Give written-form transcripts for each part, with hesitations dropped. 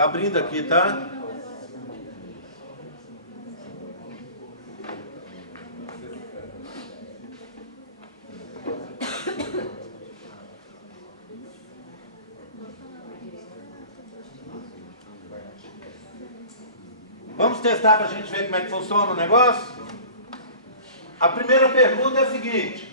Abrindo aqui, tá? Vamos testar para a gente ver como é que funciona o negócio? A primeira pergunta é a seguinte.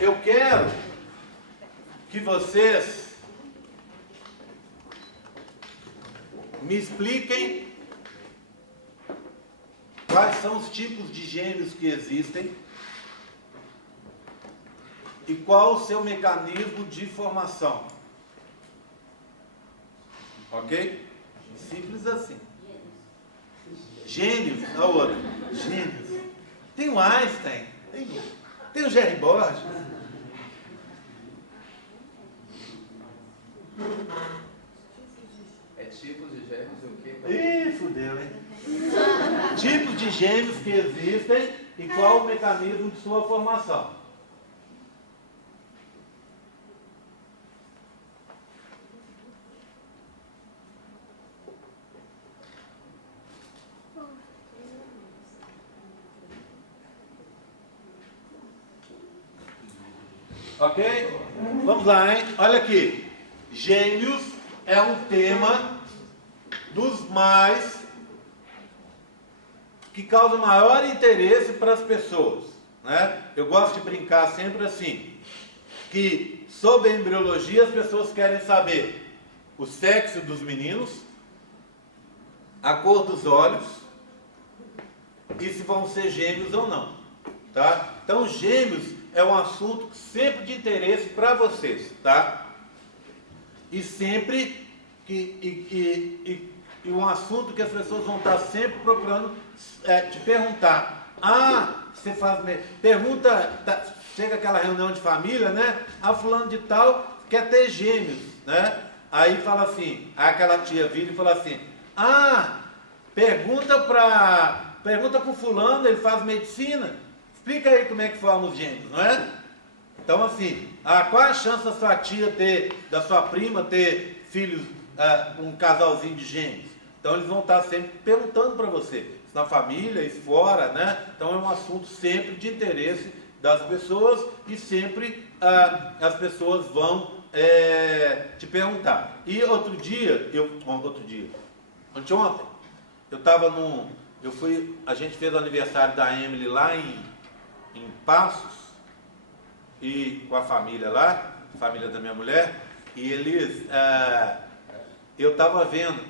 Eu quero que vocês me expliquem quais são os tipos de gêmeos que existem e qual o seu mecanismo de formação. Ok? Simples assim. Gênios, a outra. Gênios. Tem o Einstein, tem o Jerry Borges. É tipos de gêmeos e o quê? Ih, fudeu, hein? Tipos de gêmeos que existem e qual o mecanismo de sua formação. Ok? Vamos lá, hein? Olha aqui. Gêmeos é um tema dos mais que causa maior interesse para as pessoas, né? Eu gosto de brincar sempre assim, que sobre a embriologia as pessoas querem saber o sexo dos meninos, a cor dos olhos e se vão ser gêmeos ou não, tá? Então gêmeos é um assunto sempre de interesse para vocês, tá? E sempre um assunto que as pessoas vão estar sempre procurando te perguntar. Ah, você faz... Pergunta, chega aquela reunião de família, né? Ah, fulano de tal quer ter gêmeos, né? Aí fala assim, aquela tia vira e fala assim, ah, pergunta pro fulano, ele faz medicina. Explica aí como é que formam os gêmeos, não é? Então, assim, qual a chance da sua tia da sua prima ter filhos, um casalzinho de gêmeos? Então, eles vão estar sempre perguntando para você, se na família, se fora, né? Então, é um assunto sempre de interesse das pessoas e sempre as pessoas vão te perguntar. E anteontem, eu estava a gente fez o aniversário da Emily lá em Passos, e com a família lá, a família da minha mulher, e eles, eu estava vendo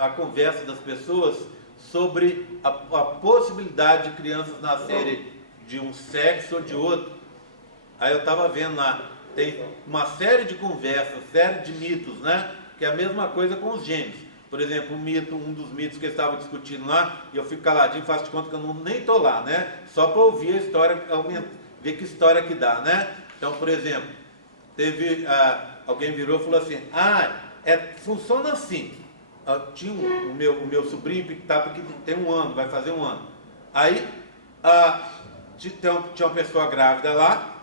a conversa das pessoas sobre a possibilidade de crianças nascerem de um sexo ou de outro. Aí eu estava vendo lá, tem uma série de conversas, série de mitos, né? Que é a mesma coisa com os gêmeos. Por exemplo, um dos mitos que eles estavam discutindo lá, e eu fico caladinho, faço de conta que eu nem estou lá, né? Só para ouvir a história, ver que história que dá, né? Então, por exemplo, teve, alguém virou e falou assim, funciona assim. Tinha o meu sobrinho que tem 1 ano, vai fazer 1 ano. Aí, tinha uma pessoa grávida lá,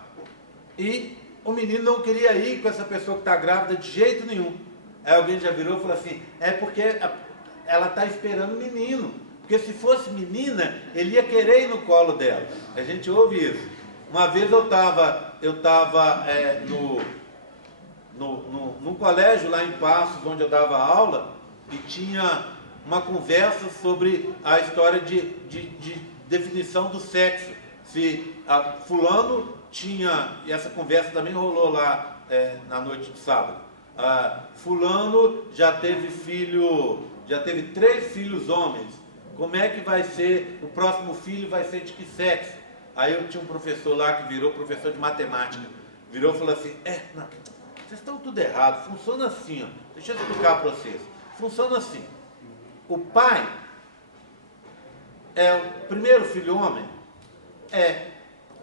e o menino não queria ir com essa pessoa que está grávida de jeito nenhum. Aí alguém já virou e falou assim, é porque ela está esperando o menino. Porque se fosse menina, ele ia querer ir no colo dela. A gente ouve isso. Uma vez eu estava num colégio lá em Passos, onde eu dava aula, e tinha uma conversa sobre a história de definição do sexo. Se fulano tinha, e essa conversa também rolou lá na noite de sábado. Fulano já teve 3 filhos homens. Como é que vai ser, o próximo filho vai ser de que sexo? Aí eu tinha um professor lá que virou professor de matemática. Virou e falou assim, não, vocês estão tudo errado, funciona assim, ó. Deixa eu explicar para vocês. Funciona assim. O pai é o primeiro filho homem?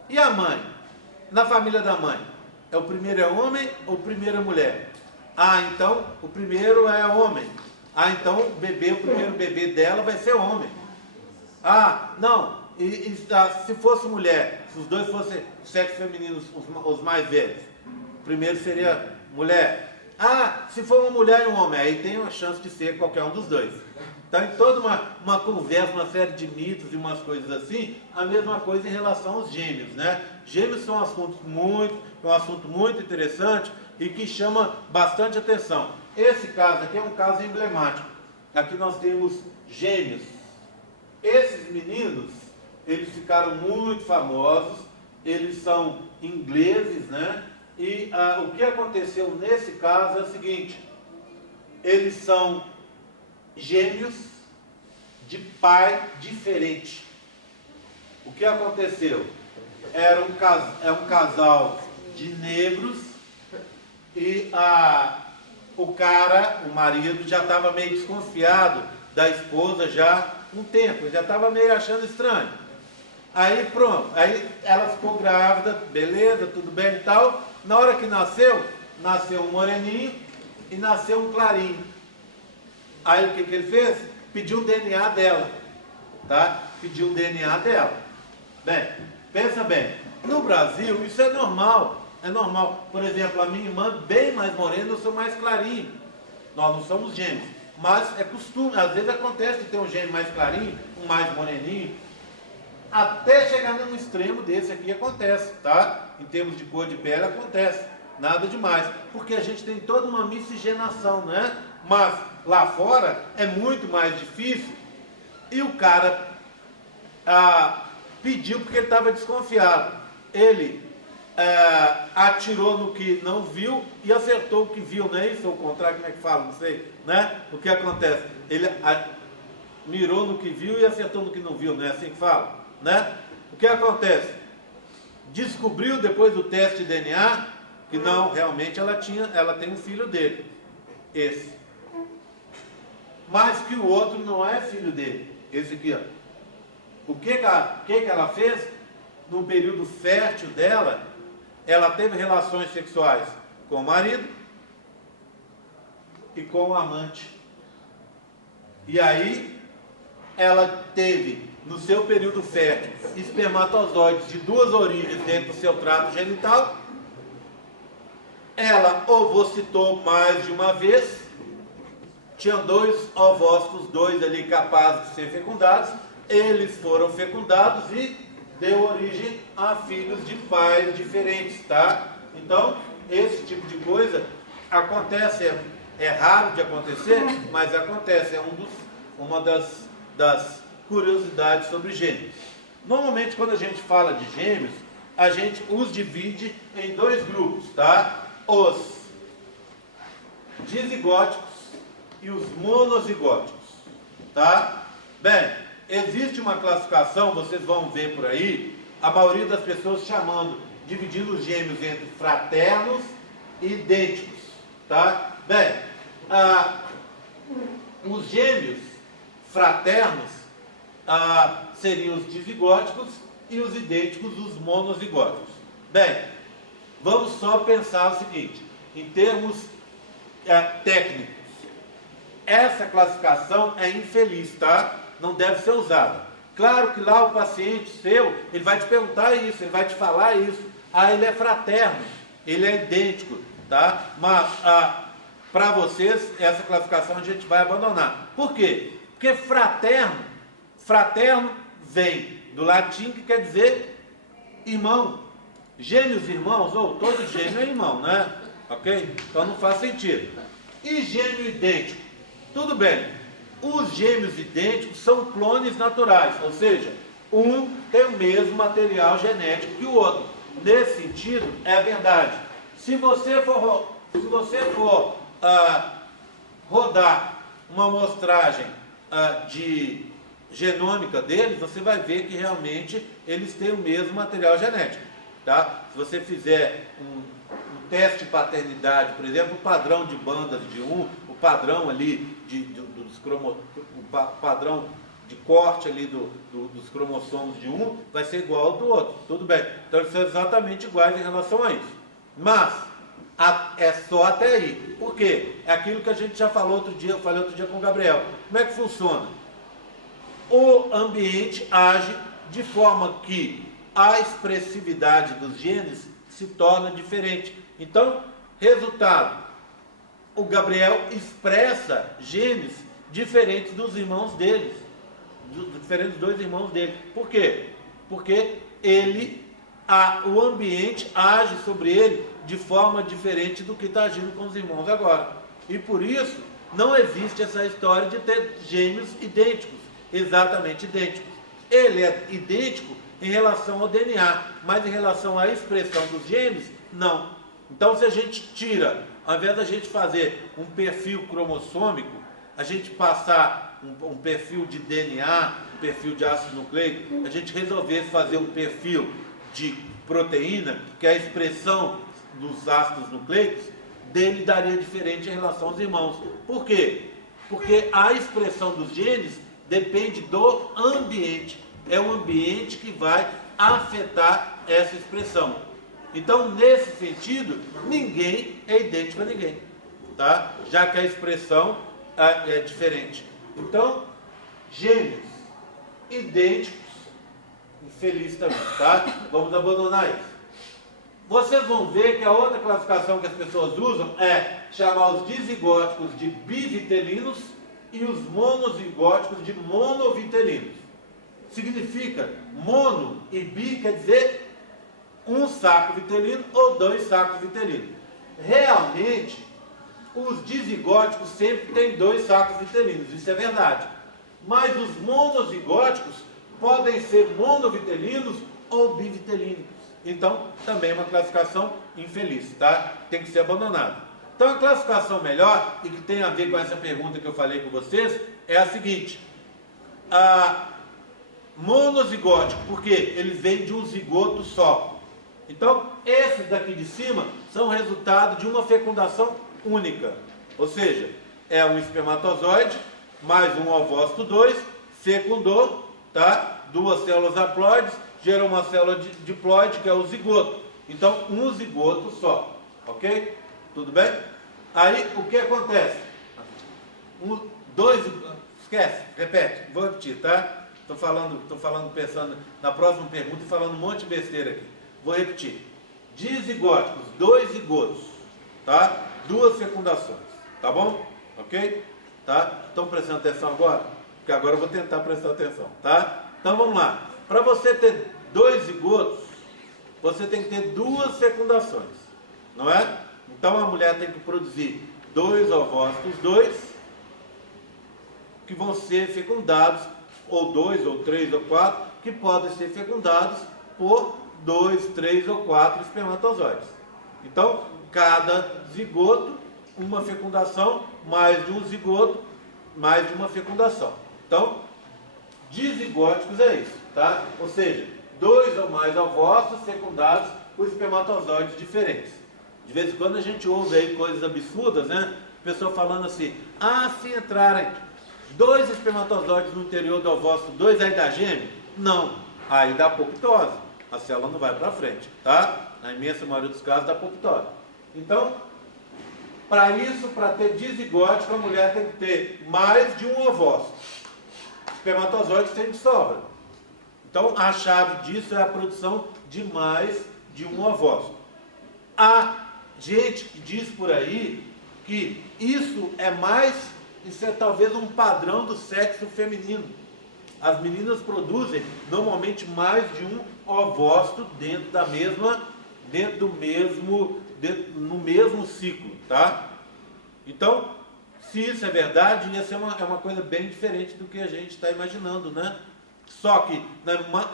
E a mãe? Na família da mãe, o primeiro é homem ou o primeiro é mulher? Então o primeiro é homem. Então o primeiro bebê dela vai ser homem. Não, se fosse mulher, se os dois fossem sexo feminino, os mais velhos, primeiro seria mulher. Ah, se for uma mulher e um homem, aí tem uma chance de ser qualquer um dos dois. Então, em toda uma conversa, uma série de mitos e umas coisas assim, a mesma coisa em relação aos gêmeos, né? Gêmeos são um assunto muito interessante e que chama bastante atenção. Esse caso aqui é um caso emblemático. Aqui nós temos gêmeos. Esses meninos, eles ficaram muito famosos, eles são ingleses, né? E o que aconteceu nesse caso é o seguinte: eles são gêmeos de pai diferente. O que aconteceu? É um casal de negros e o marido já estava meio desconfiado da esposa já um tempo, já estava meio achando estranho. Aí pronto, aí ela ficou grávida, beleza, tudo bem e tal. Na hora que nasceu um moreninho e nasceu um clarinho. Aí o que ele fez? Pediu o DNA dela, tá? Pediu o DNA dela. Bem, pensa bem, no Brasil isso é normal, Por exemplo, a minha irmã bem mais morena, eu sou mais clarinho. Nós não somos gêmeos, mas é costume, às vezes acontece de ter um gêmeo mais clarinho, um mais moreninho. Até chegar num extremo desse aqui acontece, tá? Em termos de cor de pele acontece, nada demais, porque a gente tem toda uma miscigenação, né? Mas lá fora é muito mais difícil e o cara pediu porque ele estava desconfiado. Ele atirou no que não viu e acertou o que viu, não é isso? Ou o contrário, como é que fala? Não sei, né? O que acontece? Ele mirou no que viu e acertou no que não viu, não é assim que fala? Né? O que acontece? Descobriu depois do teste de DNA que não, realmente ela tem um filho dele, esse, mas que o outro não é filho dele, esse aqui, ó. O que ela fez? No período fértil dela, ela teve relações sexuais com o marido e com o amante, e aí ela teve no seu período fértil espermatozoides de duas origens dentro do seu trato genital. Ela ovocitou mais de uma vez, tinha dois ovócitos, dois ali capazes de ser fecundados, eles foram fecundados e deu origem a filhos de pais diferentes, tá? Então, esse tipo de coisa acontece, é raro de acontecer, mas acontece, é uma das curiosidades sobre gêmeos. Normalmente, quando a gente fala de gêmeos, a gente os divide em dois grupos, tá? Os dizigóticos e os monozigóticos, tá? Bem, existe uma classificação, vocês vão ver por aí, a maioria das pessoas dividindo os gêmeos entre fraternos e idênticos, tá? Bem, os gêmeos fraternos seriam os dizigóticos e os idênticos os monozigóticos. Bem, vamos só pensar o seguinte, em termos técnicos, essa classificação é infeliz, tá? Não deve ser usada. Claro que lá o paciente seu, ele vai te perguntar isso, ele vai te falar isso. Ele é fraterno, ele é idêntico, tá? Mas para vocês, essa classificação a gente vai abandonar. Por quê? Porque fraterno vem do latim, que quer dizer irmão. Gêmeos irmãos, ou todo gêmeo é irmão, né? Ok? Então não faz sentido. E gêmeo idêntico? Tudo bem. Os gêmeos idênticos são clones naturais, ou seja, um tem o mesmo material genético que o outro. Nesse sentido, é verdade. Se você for rodar uma amostragem de genômica deles, você vai ver que realmente eles têm o mesmo material genético, tá? Se você fizer um teste de paternidade, por exemplo, o padrão de bandas de um, o padrão ali o padrão de corte ali dos cromossomos de um vai ser igual ao do outro, tudo bem? Então eles são exatamente iguais em relação a isso, mas é só até aí. Por quê? É aquilo que a gente já falou outro dia, eu falei outro dia com o Gabriel. Como é que funciona? O ambiente age de forma que a expressividade dos genes se torna diferente. Então, resultado, o Gabriel expressa genes diferentes dos irmãos deles, diferentes dos dois irmãos dele. Por quê? Porque o ambiente age sobre ele de forma diferente do que está agindo com os irmãos agora. E por isso, não existe essa história de ter gêmeos idênticos, exatamente idênticos. Ele é idêntico em relação ao DNA, mas em relação à expressão dos genes, não. Então, se a gente tira, ao invés da gente fazer um perfil cromossômico, a gente passar um perfil de DNA, um perfil de ácido nucleico, a gente resolvesse fazer um perfil de proteína, que é a expressão dos ácidos nucleicos, dele daria diferente em relação aos irmãos. Por quê? Porque a expressão dos genes depende do ambiente. É o ambiente que vai afetar essa expressão. Então, nesse sentido, ninguém é idêntico a ninguém, tá? Já que a expressão é diferente. Então, gêmeos idênticos, infeliz também, tá? Vamos abandonar isso. Vocês vão ver que a outra classificação que as pessoas usam é chamar os dizigóticos de bivitelinos e os monozigóticos de monovitelinos. Significa mono e bi quer dizer um saco vitelino ou 2 sacos vitelinos. Realmente, os dizigóticos sempre têm 2 sacos vitelinos, isso é verdade. Mas os monozigóticos podem ser monovitelinos ou bivitelínicos. Então, também é uma classificação infeliz, tá? Tem que ser abandonada. Então, a classificação melhor, e que tem a ver com essa pergunta que eu falei com vocês, é a seguinte. Monozigótico, porque eles vêm de um zigoto só. Então, esses daqui de cima são resultado de uma fecundação única. Ou seja, é um espermatozoide mais um ovócito 2, fecundou, tá? 2 células haploides, gerou uma célula diploide, que é o zigoto. Então, um zigoto só. Ok? Tudo bem? Aí, o que acontece? Esquece, repete, vou repetir, tá? Estou falando, pensando na próxima pergunta e falando um monte de besteira aqui. Vou repetir. Dizigóticos, 2 zigotos, tá? 2 fecundações, tá bom? Ok? Tá? Estão prestando atenção agora? Porque agora eu vou tentar prestar atenção, tá? Então vamos lá. Para você ter 2 zigotos, você tem que ter 2 fecundações, não é? Então a mulher tem que produzir 2 ovócitos 2, que vão ser fecundados, ou 2, ou 3, ou 4, que podem ser fecundados por 2, 3 ou 4 espermatozoides. Então, cada zigoto, uma fecundação, mais de um zigoto, mais de uma fecundação. Então, dizigóticos é isso, tá? Ou seja, 2 ou mais ovócitos fecundados por espermatozoides diferentes. De vez em quando a gente ouve aí coisas absurdas, né? Pessoa falando assim, se entrarem 2 espermatozoides no interior do ovócito 2, aí dá gêmeo? Não, aí dá apoptose. A célula não vai para frente, tá? Na imensa maioria dos casos dá apoptose. Então, para isso, para ter dizigótico, a mulher tem que ter mais de um ovócito. Espermatozoides tem de sobra. Então, a chave disso é a produção de mais de um ovócito. Há gente que diz por aí que isso é talvez um padrão do sexo feminino. As meninas produzem normalmente mais de um ovócito no mesmo ciclo, tá? Então, se isso é verdade, ia ser uma coisa bem diferente do que a gente está imaginando, né? Só que,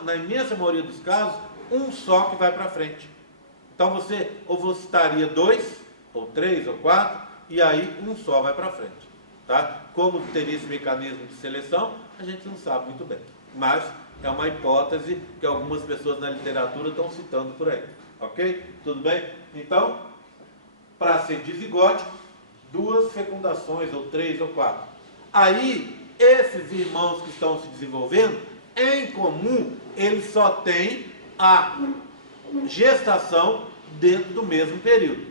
na imensa maioria dos casos, um só que vai para frente. Então, você ovocitaria 2, ou 3, ou 4, e aí um só vai para frente, tá? Como teria esse mecanismo de seleção, a gente não sabe muito bem. Mas é uma hipótese que algumas pessoas na literatura estão citando por aí. Ok? Tudo bem? Então, para ser dizigótico, 2 fecundações, ou 3 ou 4. Aí, esses irmãos que estão se desenvolvendo, em comum, eles só têm a gestação dentro do mesmo período.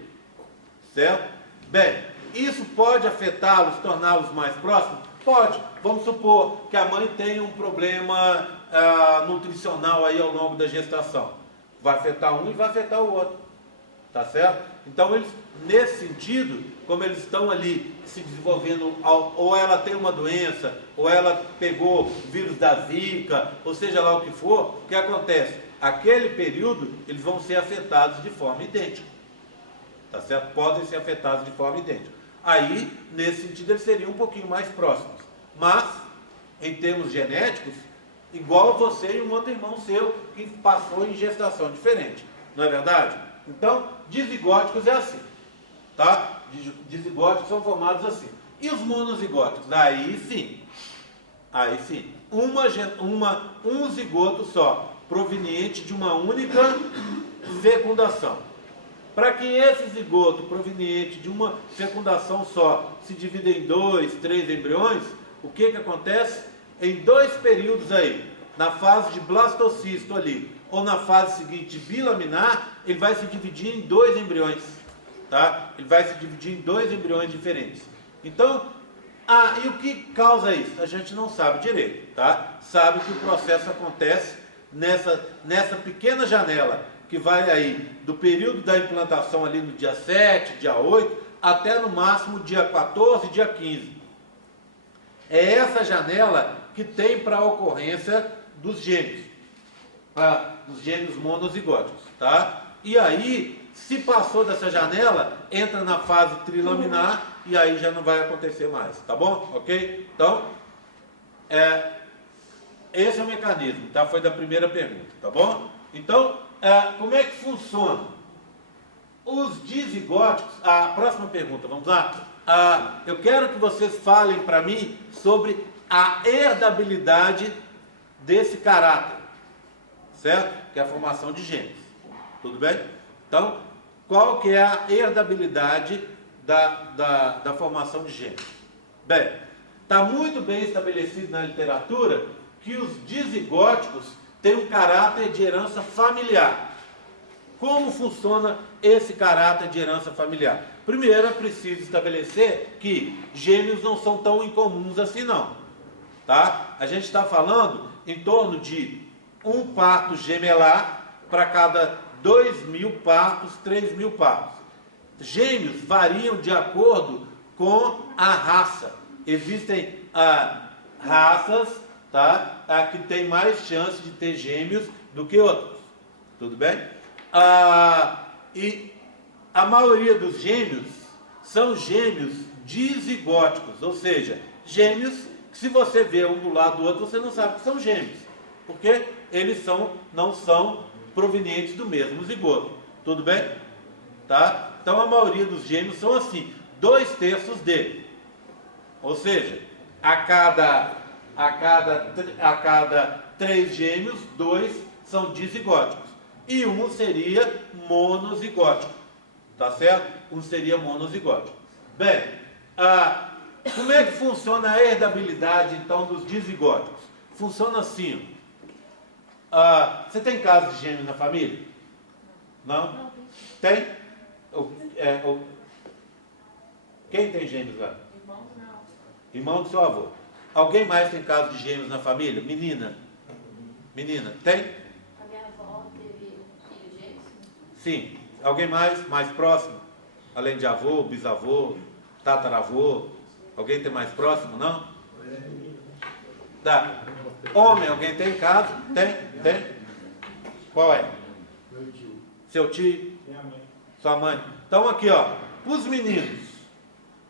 Certo? Bem, isso pode afetá-los, torná-los mais próximos? Pode. Vamos supor que a mãe tenha um problema nutricional aí ao longo da gestação. Vai afetar um e vai afetar o outro. Tá certo? Então, eles, nesse sentido, como eles estão ali se desenvolvendo, ou ela tem uma doença, ou ela pegou vírus da Zika, ou seja lá o que for, o que acontece? Aquele período, eles vão ser afetados de forma idêntica. Tá certo? Podem ser afetados de forma idêntica. Aí, nesse sentido, eles seriam um pouquinho mais próximos. Mas, em termos genéticos, igual a você e um outro irmão seu que passou em gestação diferente. Não é verdade? Então, dizigóticos é assim. Tá? Dizigóticos são formados assim. E os monozigóticos? Aí sim. Aí sim. Um zigoto só, proveniente de uma única fecundação. Para que esse zigoto proveniente de uma fecundação só se divida em 2, 3 embriões, o que acontece? Em 2 períodos aí, na fase de blastocisto ali, ou na fase seguinte bilaminar, ele vai se dividir em 2 embriões. Tá? Ele vai se dividir em 2 embriões diferentes. Então, e o que causa isso? A gente não sabe direito. Tá? Sabe que o processo acontece nessa pequena janela, que vai aí do período da implantação ali no dia 7, dia 8, até no máximo dia 14, dia 15. É essa janela que tem para a ocorrência dos gêmeos. Dos gêmeos monozigóticos, tá? E aí, se passou dessa janela, entra na fase trilaminar e aí já não vai acontecer mais, tá bom? Ok? Então, esse é o mecanismo, tá? Foi da primeira pergunta, tá bom? Então, como é que funciona? Os dizigóticos, a próxima pergunta, vamos lá? Eu quero que vocês falem para mim sobre a herdabilidade desse caráter, certo? Que é a formação de genes, tudo bem? Então, qual que é a herdabilidade da formação de genes? Bem, está muito bem estabelecido na literatura que os dizigóticos têm um caráter de herança familiar. Como funciona esse caráter de herança familiar? Primeiro, é preciso estabelecer que gêmeos não são tão incomuns assim não. Tá? A gente está falando em torno de um parto gemelar para cada 2.000 partos, 3.000 partos. Gêmeos variam de acordo com a raça. Existem raças, tá? Que tem mais chance de ter gêmeos do que outros. Tudo bem? E a maioria dos gêmeos são gêmeos dizigóticos, ou seja, gêmeos que se você vê um do lado do outro, você não sabe que são gêmeos, porque eles não são provenientes do mesmo zigoto. Tudo bem? Tá? Então a maioria dos gêmeos são assim, 2/3 dele. Ou seja, a cada 3 gêmeos, 2 são dizigóticos. E um seria monozigótico. Tá certo? Um seria monozigótico. Bem, como é que funciona a herdabilidade, então, dos dizigóticos? Funciona assim. Você tem casos de gêmeos na família? Não? Tem? Quem tem gêmeos lá? Irmão do meu avô. Irmão do seu avô. Alguém mais tem caso de gêmeos na família? Menina? Menina, tem? A minha avó teve filho gêmeos? Sim. Alguém mais próximo? Além de avô, bisavô, tataravô? Alguém tem mais próximo, não? Tá. Homem, alguém tem caso? Tem? Qual é? Meu tio. Seu tio? Minha mãe. Sua mãe? Então aqui, ó. Os meninos.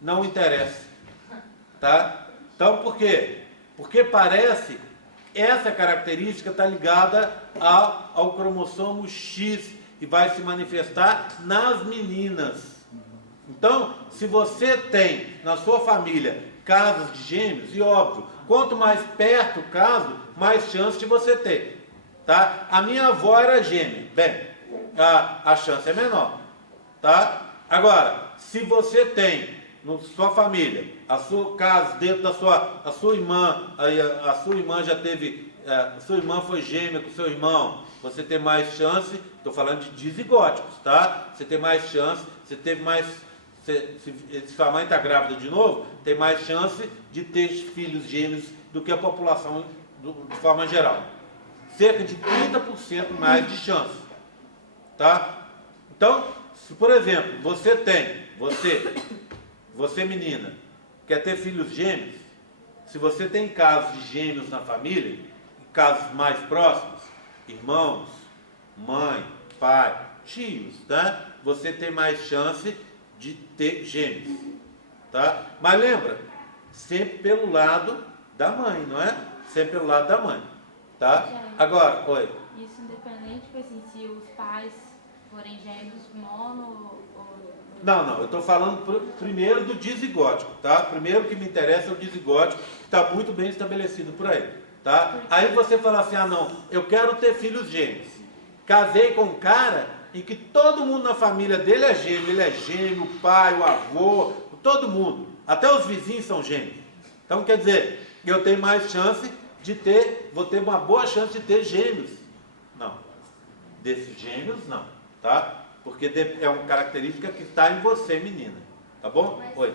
Não interessa. Tá? Então por quê? Porque parece essa característica está ligada ao cromossomo X e vai se manifestar nas meninas. Então, se você tem na sua família casos de gêmeos, e óbvio, quanto mais perto o caso, mais chance de você ter. Tá? A minha avó era gêmea. Bem, a chance é menor. Tá? Agora, se você tem na sua família, a sua caso dentro da sua irmã, a sua irmã já teve, a sua irmã foi gêmea com seu irmão, você tem mais chance, estou falando de dizigóticos, tá? Você tem mais chance, você teve mais, se sua mãe está grávida de novo, tem mais chance de ter filhos gêmeos do que a população de forma geral, cerca de 30% mais de chance. Tá? Então, se por exemplo, você menina, quer ter filhos gêmeos, se você tem casos de gêmeos na família, casos mais próximos, irmãos, mãe, pai, tios, tá? Você tem mais chance de ter gêmeos, tá? Mas lembra, sempre pelo lado da mãe, não é? Sempre pelo lado da mãe, tá? Agora, oi. Isso independente, tipo assim, se os pais forem gêmeos mono ou... Não, eu estou falando primeiro do dizigótico, tá? Primeiro que me interessa é o dizigótico, que está muito bem estabelecido por aí, tá? Aí você fala assim, ah não, eu quero ter filhos gêmeos. Casei com um cara em que todo mundo na família dele é gêmeo, ele é gêmeo, o pai, o avô, todo mundo, até os vizinhos são gêmeos. Então quer dizer, eu tenho mais chance de ter, vou ter uma boa chance de ter gêmeos. Não, desses gêmeos não, tá? Porque é uma característica que está em você, menina. Tá bom? Oi.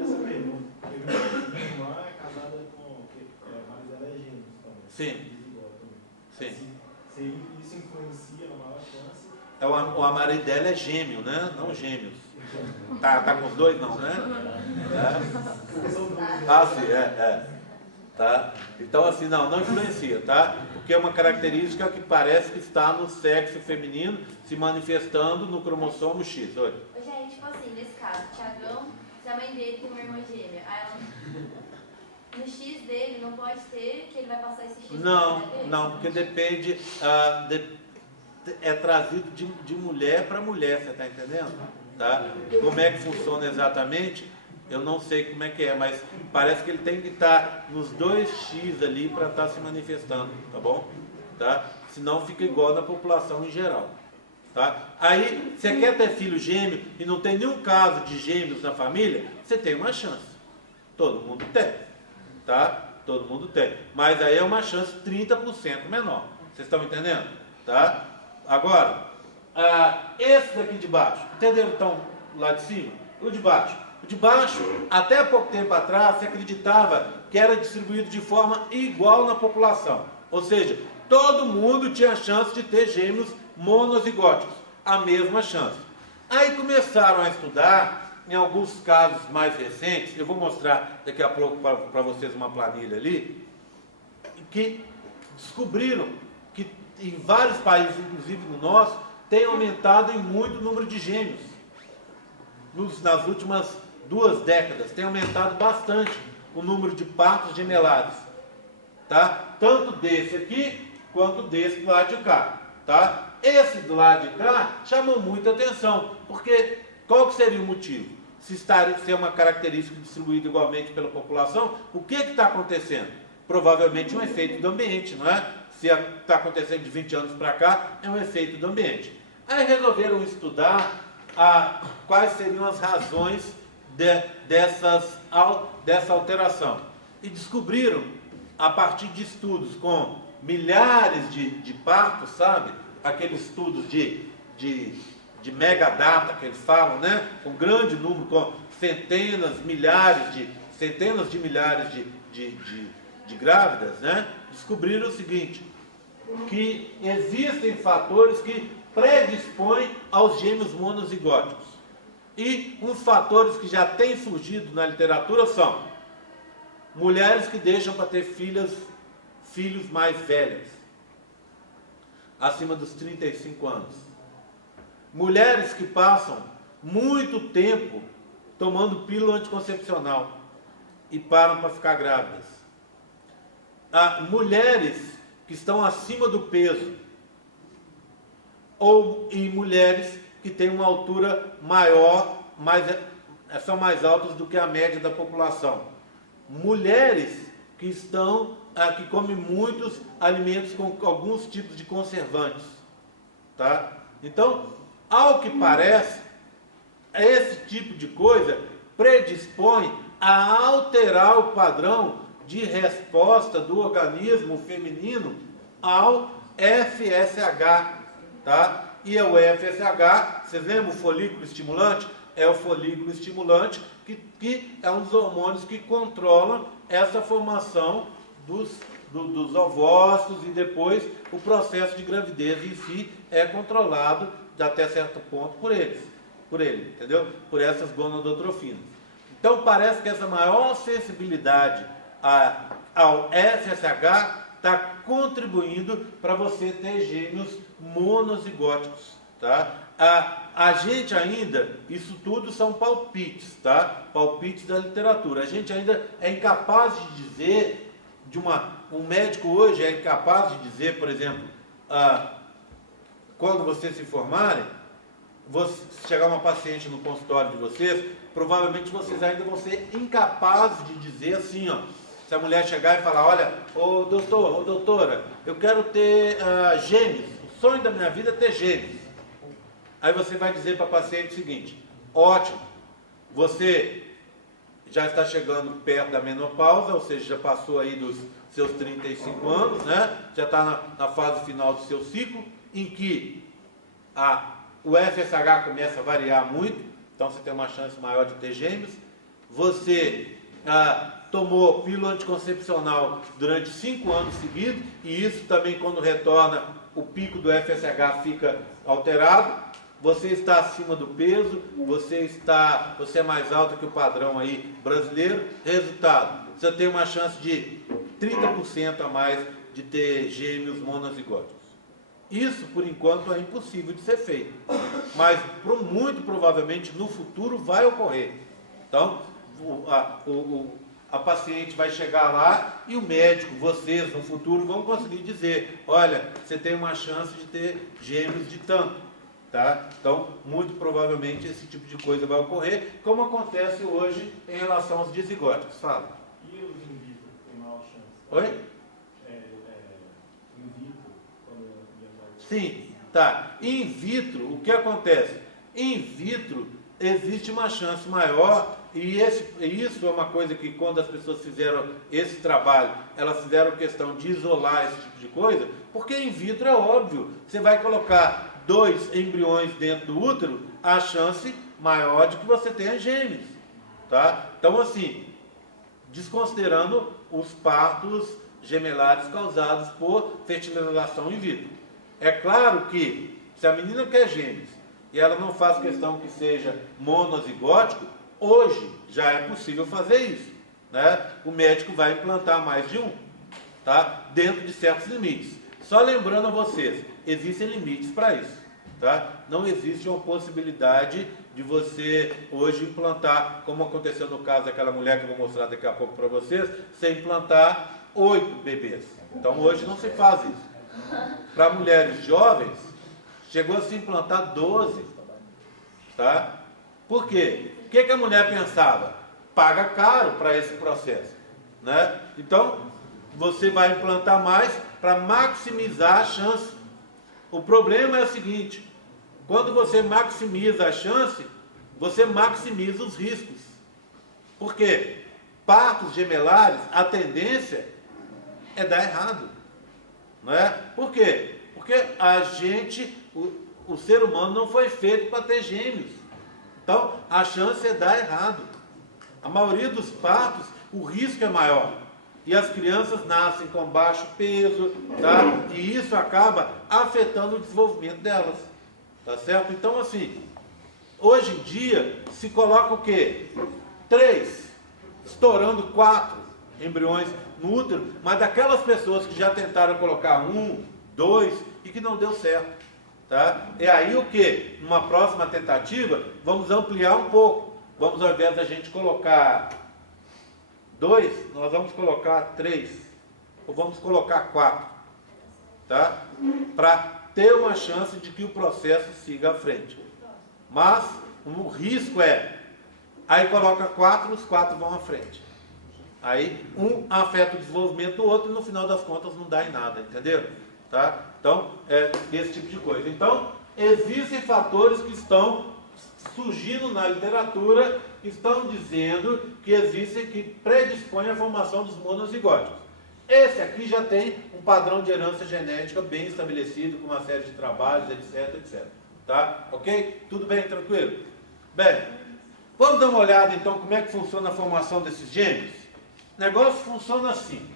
Essa pergunta. Minha irmã é casada com. O marido dela é gêmeo também. Sim. Sim. Se isso influencia na maior chance. O marido dela é gêmeo, né? Não gêmeos. Tá com os dois, não, né? Ah, sim, Tá? Então, assim, não influencia, tá? Porque é uma característica que parece que está no sexo feminino se manifestando no cromossomo X. Oi. Gente, tipo assim, nesse caso, o Thiagão, se a mãe dele tem uma irmã gêmea, aí ela, no X dele não pode ter, que ele vai passar esse X Não, porque depende, é trazido de mulher para mulher, você está entendendo? Tá? Como é que funciona exatamente? Eu não sei como é que é, mas parece que ele tem que estar nos 2x ali para estar se manifestando, tá bom? Tá? Senão fica igual na população em geral. Tá? Aí, você quer ter filho gêmeo e não tem nenhum caso de gêmeos na família, você tem uma chance. Todo mundo tem. Tá? Todo mundo tem. Mas aí é uma chance 30% menor. Vocês estão entendendo? Tá? Agora, esse daqui de baixo, entenderam então lá de cima? O de baixo. O de baixo, até pouco tempo atrás, se acreditava que era distribuído de forma igual na população. Ou seja, todo mundo tinha chance de ter gêmeos monozigóticos. A mesma chance. Aí começaram a estudar, em alguns casos mais recentes, eu vou mostrar daqui a pouco para vocês uma planilha ali, que descobriram que em vários países, inclusive no nosso, tem aumentado em muito o número de gêmeos. Nas últimas 2 décadas, tem aumentado bastante o número de partos gemelares. Tá? Tanto desse aqui, quanto desse do lado de cá. Tá? Esse do lado de cá chamou muita atenção, porque qual que seria o motivo? Se é uma característica distribuída igualmente pela população, o que está acontecendo? Provavelmente um efeito do ambiente, não é? Se está acontecendo de 20 anos para cá, é um efeito do ambiente. Aí resolveram estudar quais seriam as razões dessa alteração. E descobriram, a partir de estudos com milhares de partos, sabe? Aqueles estudos de megadata que eles falam, né? Com grande número, com centenas de milhares de grávidas, né? Descobriram o seguinte, que existem fatores que predispõem aos gêmeos monozigóticos. E uns fatores que já têm surgido na literatura são mulheres que deixam para ter filhos mais velhas, acima dos 35 anos. Mulheres que passam muito tempo tomando pílula anticoncepcional e param para ficar grávidas. Mulheres que estão acima do peso, e mulheres que têm uma altura maior, são mais altas do que a média da população. Mulheres que comem muitos alimentos com alguns tipos de conservantes. Tá? Então, ao que parece, esse tipo de coisa predispõe a alterar o padrão de resposta do organismo feminino ao FSH. Tá? E é o FSH, vocês lembram o folículo estimulante? É o folículo estimulante que é um dos hormônios que controlam essa formação dos dos ovócitos e depois o processo de gravidez em si é controlado até certo ponto por ele, entendeu? Por essas gonadotrofinas. Então parece que essa maior sensibilidade ao FSH está contribuindo para você ter gêmeos monozigóticos, tá? A gente ainda, isso tudo são palpites, tá? Palpites da literatura. A gente ainda é incapaz de dizer, um médico hoje é incapaz de dizer, por exemplo, quando vocês se formarem, se chegar uma paciente no consultório de vocês, provavelmente vocês ainda vão ser incapazes de dizer assim, ó, se a mulher chegar e falar, olha, ô doutor, ô doutora, eu quero ter gêmeos, o sonho da minha vida é ter gêmeos. Aí você vai dizer para a paciente o seguinte, ótimo, você já está chegando perto da menopausa, ou seja, já passou aí dos seus 35 anos, né? Já está na fase final do seu ciclo, em que o FSH começa a variar muito, então você tem uma chance maior de ter gêmeos. Você tomou pílula anticoncepcional durante 5 anos seguidos, e isso também, quando retorna, o pico do FSH fica alterado. Você está acima do peso, você é mais alto que o padrão aí brasileiro. Resultado, você tem uma chance de 30% a mais de ter gêmeos monozigóticos. Isso, por enquanto, é impossível de ser feito, mas muito provavelmente no futuro vai ocorrer. Então, a paciente vai chegar lá e o médico, vocês no futuro vão conseguir dizer, olha, você tem uma chance de ter gêmeos de tanto. Tá? Então, muito provavelmente esse tipo de coisa vai ocorrer, como acontece hoje em relação aos dizigóticos. Fala. E os in vitro tem maior chance? Oi? In vitro, quando Sim, tá. In vitro, o que acontece? In vitro existe uma chance maior, e isso é uma coisa que quando as pessoas fizeram esse trabalho, elas fizeram questão de isolar esse tipo de coisa, porque in vitro é óbvio, você vai colocar 2 embriões dentro do útero, a chance maior de que você tenha gêmeos, tá? Então, assim, desconsiderando os partos gemelares causados por fertilização in vitro. É claro que, se a menina quer gêmeos, e ela não faz questão que seja monozigótico, hoje já é possível fazer isso, né? O médico vai implantar mais de um, tá? Dentro de certos limites. Só lembrando a vocês, existem limites para isso, tá? Não existe uma possibilidade de você hoje implantar, como aconteceu no caso daquela mulher que eu vou mostrar daqui a pouco para vocês, você implantar 8 bebês. Então hoje não se faz isso. Para mulheres jovens, chegou a se implantar 12, tá? Por quê? O que a mulher pensava? Paga caro para esse processo, né? Então, você vai implantar mais para maximizar a chance. O problema é o seguinte, quando você maximiza a chance, você maximiza os riscos. Por quê? Partos gemelares, a tendência é dar errado, não é? Por quê? Porque o ser humano não foi feito para ter gêmeos. Então, a chance é dar errado. A maioria dos partos, o risco é maior. E as crianças nascem com baixo peso, tá? E isso acaba afetando o desenvolvimento delas. Tá certo? Então, assim, hoje em dia, se coloca o quê? 3, estourando 4 embriões no útero, mas daquelas pessoas que já tentaram colocar 1, 2 e que não deu certo. Tá? E aí o que? Numa próxima tentativa, vamos ampliar um pouco. Vamos, ao invés da gente colocar 2, nós vamos colocar 3, ou vamos colocar 4, tá? Para ter uma chance de que o processo siga à frente. Mas o risco aí coloca 4, os 4 vão à frente. Aí um afeta o desenvolvimento do outro e no final das contas não dá em nada, entenderam? Tá? Então, é esse tipo de coisa. Então, existem fatores que estão surgindo na literatura, que estão dizendo que existem, que predispõem à formação dos monozigóticos. Esse aqui já tem um padrão de herança genética bem estabelecido, com uma série de trabalhos, etc, etc. Tá? Ok? Tudo bem? Tranquilo? Bem, vamos dar uma olhada então como é que funciona a formação desses gêmeos? O negócio funciona assim.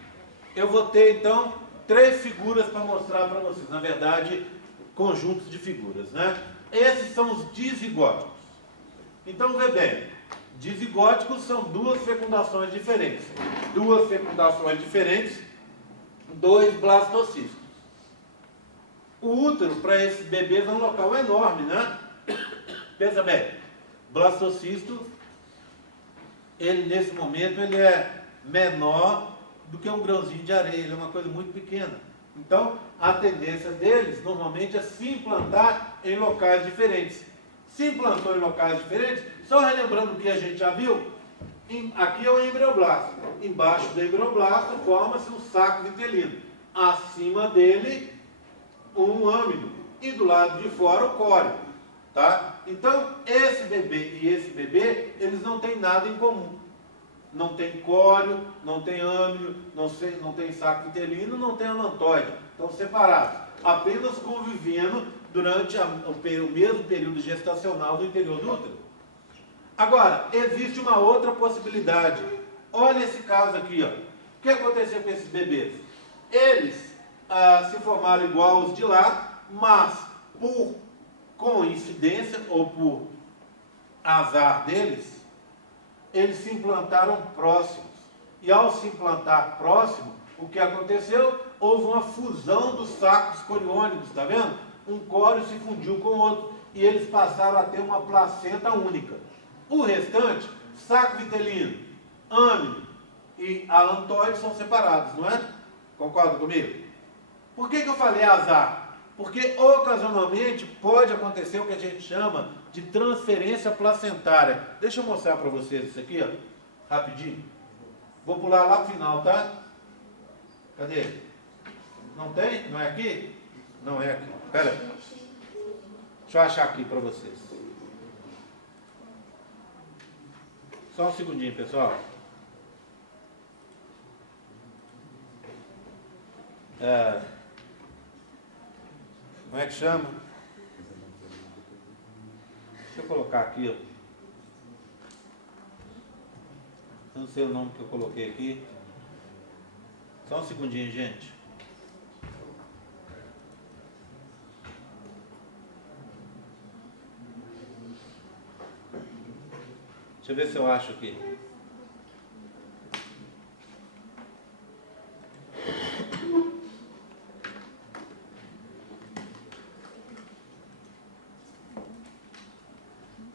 eu vou ter então 3 figuras para mostrar para vocês. Na verdade, conjuntos de figuras, né? Esses são os dizigóticos. Então, vê bem, dizigóticos são 2 fecundações diferentes. 2 fecundações diferentes, 2 blastocistos. O útero para esses bebês é um local enorme, né? Pensa bem, blastocisto, ele nesse momento ele é menor do que um grãozinho de areia, ele é uma coisa muito pequena. Então, a tendência deles normalmente é se implantar em locais diferentes. Se implantou em locais diferentes, só relembrando o que a gente já viu, aqui é o embrioblasto. Embaixo do embrioblasto forma-se um saco vitelino. Acima dele, um âmido. E do lado de fora, o córeo. Tá? Então, esse bebê e esse bebê, eles não têm nada em comum. Não tem córeo, não tem âmio, não tem saco vitelino, não tem alantóide. Estão separados. Apenas convivendo durante o mesmo período gestacional do interior do útero. Agora, existe uma outra possibilidade. Olha esse caso aqui, ó. O que aconteceu com esses bebês? Eles se formaram igual aos de lá, mas por coincidência ou por azar deles, eles se implantaram próximos. E ao se implantar próximo, o que aconteceu? Houve uma fusão dos sacos coriônicos, está vendo? Um córeo se fundiu com o outro e eles passaram a ter uma placenta única. O restante, saco vitelino, âmio e alantóide são separados, não é? Concorda comigo? Por que eu falei azar? Porque ocasionalmente pode acontecer o que a gente chama de transferência placentária. Deixa eu mostrar para vocês isso aqui, ó, rapidinho. Vou pular lá pro final, tá? Cadê? Não tem? Não é aqui? Não é aqui. Espera aí. Deixa eu achar aqui para vocês. Só um segundinho, pessoal. Como é que chama? Deixa eu colocar aqui, ó. Eu não sei o nome que eu coloquei aqui. Só um segundinho, gente. Deixa eu ver se eu acho aqui.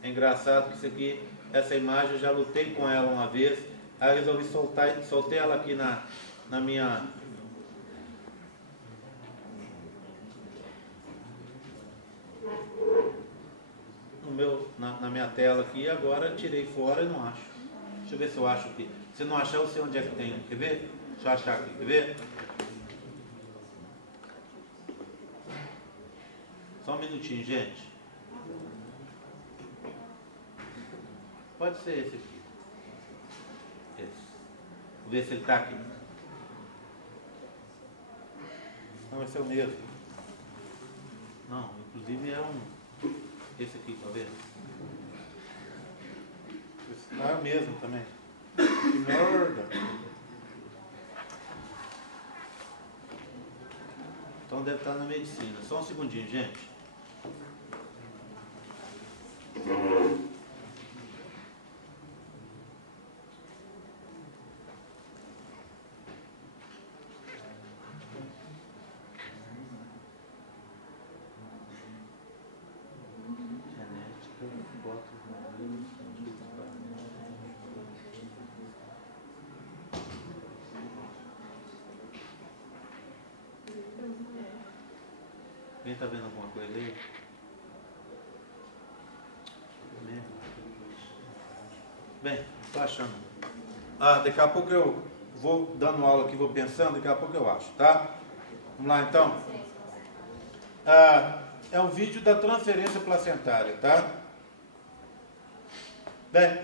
É engraçado que isso aqui, essa imagem eu já lutei com ela uma vez, aí eu resolvi soltei ela aqui na minha... na minha tela aqui, agora tirei fora e não acho. Deixa eu ver se eu acho aqui. Se não achar, eu sei onde é que tem. Quer ver? Deixa eu achar aqui, quer ver? Só um minutinho, gente. Pode ser esse aqui. Esse. Vou ver se ele está aqui. Não, esse é o mesmo. Não, inclusive é esse aqui, tá vendo? Esse não é o mesmo também. Que merda! Então deve estar na medicina. Só um segundinho, gente. Alguém está vendo alguma coisa aí? Bem, estou achando. Daqui a pouco eu vou dando aula aqui, vou pensando, daqui a pouco eu acho, tá? Vamos lá então? É um vídeo da transferência placentária, tá? Bem,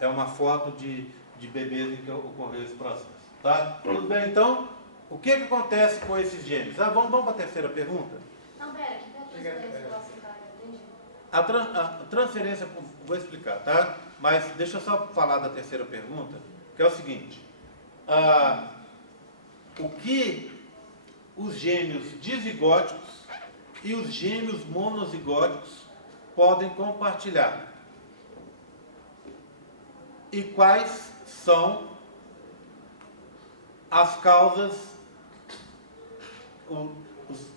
é uma foto de bebês em que ocorreu esse processo, tá? Tudo bem então? O que acontece com esses genes? Vamos para a terceira pergunta? Não, pera, que tá transferência placentária, entendi. A transferência, vou explicar, tá? Mas deixa eu só falar da terceira pergunta, que é o seguinte. o que os gêmeos dizigóticos e os gêmeos monozigóticos podem compartilhar. E quais são as causas,